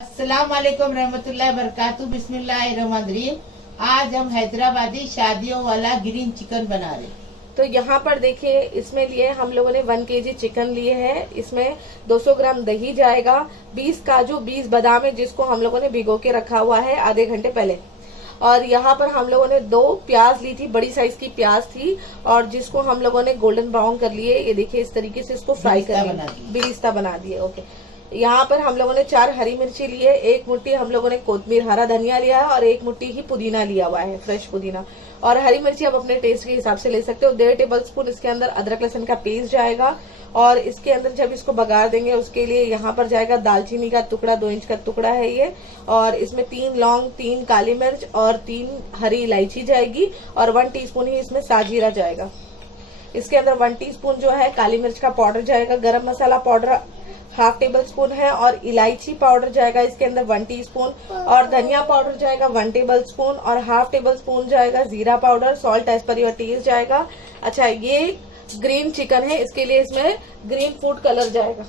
अस्सलाम वालेकुम रहमतुल्लाहि बरकातहू। बिस्मिल्लाहिर्रहमानिर्रहीम। आज हम हैदराबादी शादियों वाला ग्रीन चिकन बना रहे। तो यहाँ पर देखिए, इसमें लिए हम लोगों ने 1 केजी चिकन लिए है। इसमें 200 ग्राम दही जाएगा, 20 काजू 20 बादाम है जिसको हम लोगों ने भिगो के रखा हुआ है आधे घंटे पहले। और यहाँ पर हम लोगों ने 2 प्याज ली थी, बड़ी साइज की प्याज थी, और जिसको हम लोगों ने गोल्डन ब्राउन कर लिए। ये देखिए इस तरीके से इसको फ्राई कर लिया, बिरिस्ता बना दिए। ओके, यहाँ पर हम लोगों ने 4 हरी मिर्ची लिए, 1 मुट्ठी हम लोगों ने कोतमीर हरा धनिया लिया है और 1 मुट्ठी ही पुदीना लिया हुआ है, फ्रेश पुदीना। और हरी मिर्ची आप अपने टेस्ट के हिसाब से ले सकते हो। 1.5 टेबल स्पून इसके अंदर अदरक लहसुन का पेस्ट जाएगा। और इसके अंदर जब इसको बघार देंगे उसके लिए यहाँ पर जाएगा दालचीनी का टुकड़ा, 2 इंच का टुकड़ा है ये। और इसमें 3 लौंग, 3 काली मिर्च और 3 हरी इलायची जाएगी। और 1 टीस्पून ही इसमें साजीरा जाएगा। इसके अंदर 1 टीस्पून जो है काली मिर्च का पाउडर जाएगा। गरम मसाला पाउडर 1/2 टेबल स्पून है। और इलायची पाउडर जाएगा इसके अंदर 1 टीस्पून। और धनिया पाउडर जाएगा 1 टेबल स्पून। और 1/2 टेबल स्पून जाएगा जीरा powder. Salt as per your taste जाएगा। अच्छा, ये ग्रीन चिकन है, इसके लिए इसमें ग्रीन फूड कलर जाएगा।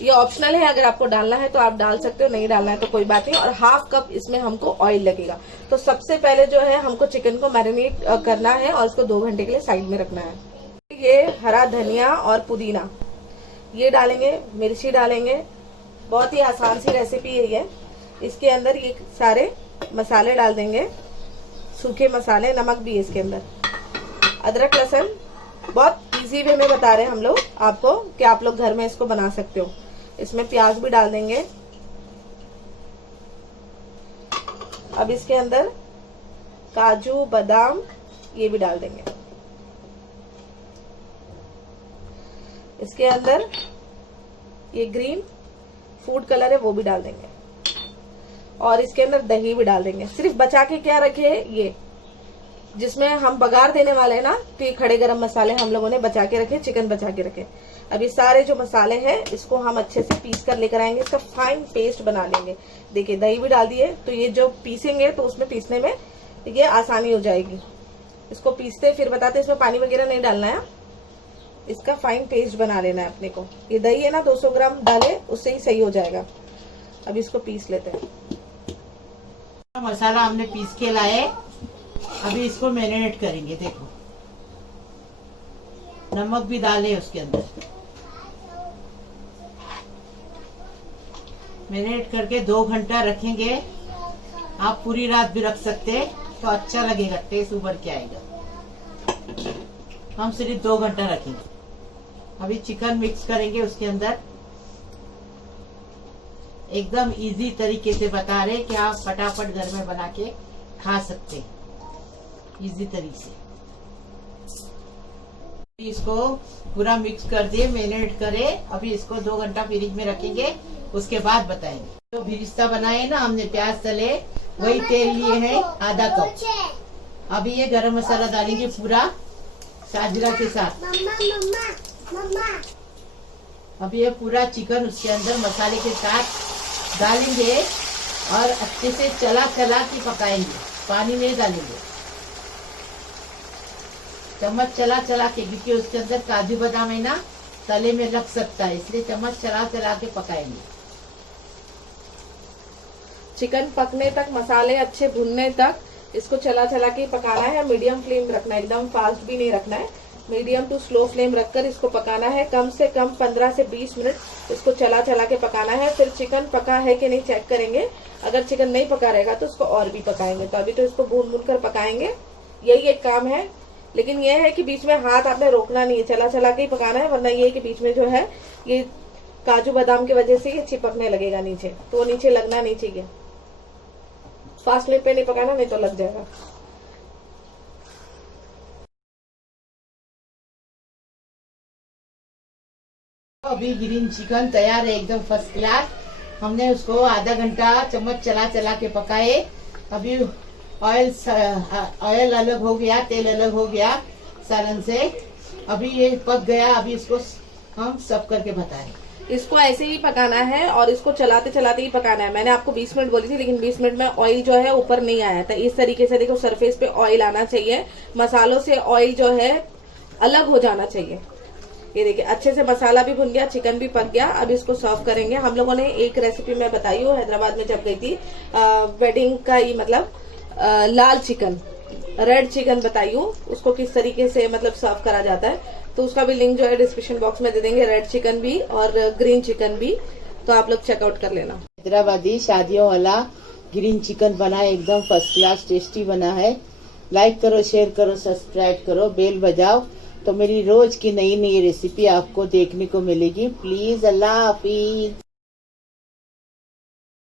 ये ऑप्शनल है, अगर आपको डालना है तो आप डाल सकते हो, नहीं डालना है तो कोई बात नहीं। और 1/2 कप इसमें हमको ऑयल लगेगा। तो सबसे पहले जो है हमको चिकन को मैरिनेट करना है और इसको 2 घंटे के लिए साइड में रखना है। ये हरा धनिया और पुदीना ये डालेंगे, मिर्ची डालेंगे। बहुत ही आसान सी रेसिपी है ये। इसके अंदर ये सारे मसाले डाल देंगे, सूखे मसाले, नमक भी है इसके अंदर। अदरक लहसुन बहुत इजी वे में बता रहे हैं हम लोग आपको कि आप लोग घर में इसको बना सकते हो। इसमें प्याज भी डाल देंगे। अब इसके अंदर काजू बादाम ये भी डाल देंगे। इसके अंदर ये ग्रीन फूड कलर है वो भी डाल देंगे। और इसके अंदर दही भी डाल देंगे। सिर्फ बचा के क्या रखे, ये जिसमें हम बघार देने वाले हैं ना, तो ये खड़े गरम मसाले हम लोगों ने बचा के रखे, चिकन बचा के रखे। अब ये सारे जो मसाले हैं इसको हम अच्छे से पीस कर लेकर आएंगे, इसका फाइन पेस्ट बना लेंगे। देखिए दही भी डाल दिए, तो ये जो पीसेंगे तो उसमें पीसने में ये आसानी हो जाएगी। इसको पीसते फिर बताते, इसमें पानी वगैरह नहीं डालना है, इसका फाइन पेस्ट बना लेना है अपने को। ये दही है ना 200 ग्राम डाले, उससे ही सही हो जाएगा। अब इसको पीस लेते हैं। मसाला हमने पीस के लाए, अभी इसको मैरिनेट करेंगे। देखो नमक भी डाले उसके अंदर, मैरिनेट करके 2 घंटा रखेंगे। आप पूरी रात भी रख सकते तो अच्छा लगेगा, टेस्ट उभर के आएगा। हम सिर्फ 2 घंटा रखेंगे। अभी चिकन मिक्स करेंगे उसके अंदर। एकदम इजी तरीके से बता रहे कि आप फटाफट घर में बना के खा सकते हैं, इजी तरीके से। इसको पूरा मिक्स कर दिए, मैरिनेट करे। अभी इसको 2 घंटा फ्रिज में रखेंगे, उसके बाद बताएंगे। जो बिरिस्ता बनाए ना हमने, प्याज तले, वही तेल लिए हैं आधा कप। अभी ये गरम मसाला डालेंगे पूरा साजरा के साथ। अभी ये पूरा चिकन उसके अंदर मसाले के साथ डालेंगे और अच्छे से चला चला के पकाएंगे, पानी नहीं डालेंगे। चम्मच चला चला के, क्योंकि उसके अंदर काजू बादाम है ना, तले में लग सकता है, इसलिए चम्मच चला चला के पकाएंगे। चिकन पकने तक, मसाले अच्छे भुनने तक इसको चला चला के पकाना है। मीडियम फ्लेम रखना है, एकदम फास्ट भी नहीं रखना है। मीडियम टू स्लो फ्लेम रखकर इसको पकाना है। कम से कम 15 से 20 मिनट इसको चला चला के पकाना है। फिर चिकन पका है कि नहीं चेक करेंगे। अगर चिकन नहीं पका रहेगा तो इसको और भी पकाएंगे। तो अभी तो इसको भून भून कर पकाएंगे, यही एक काम है। लेकिन यह है कि बीच में हाथ आपने रोकना नहीं है, चला चला के ही पकाना है। वरना ये है कि बीच में जो है ये काजू बादाम की वजह से ये चिपकने लगेगा नीचे, तो वो नीचे लगना नहीं चाहिए। फास्ट फ्लेम पे नहीं पकाना, नहीं तो लग जाएगा। अभी ग्रीन चिकन तैयार है, एकदम फर्स्ट क्लास। हमने उसको आधा घंटा चम्मच चला चला के पकाए। अभी ऑयल अलग हो गया, तेल अलग हो गया सालन से। अभी ये पक गया। अभी इसको हम सर्व करके बताएं। इसको ऐसे ही पकाना है और इसको चलाते चलाते ही पकाना है। मैंने आपको 20 मिनट बोली थी, लेकिन 20 मिनट में ऑयल जो है ऊपर नहीं आया था। इस तरीके से देखो, सरफेस पे ऑयल आना चाहिए, मसालों से ऑयल जो है अलग हो जाना चाहिए। ये देखिए अच्छे से मसाला भी भुन गया, चिकन भी पक गया। अब इसको सर्व करेंगे। हम लोगों ने एक रेसिपी मैं बताई हूँ हैदराबाद में जब गई थी, वेडिंग का ही मतलब लाल चिकन, रेड चिकन बताई हूँ, उसको किस तरीके से मतलब सर्व करा जाता है। तो उसका भी लिंक जो है डिस्क्रिप्शन बॉक्स में दे देंगे, रेड चिकन भी और ग्रीन चिकन भी, तो आप लोग चेकआउट कर लेना। हैदराबादी शादियों वाला ग्रीन चिकन बना है, एकदम फर्स्ट क्लास टेस्टी बना है। लाइक करो, शेयर करो, सब्सक्राइब करो, बेल बजाओ, तो मेरी रोज की नई नई रेसिपी आपको देखने को मिलेगी। प्लीज, अल्लाह हाफिज।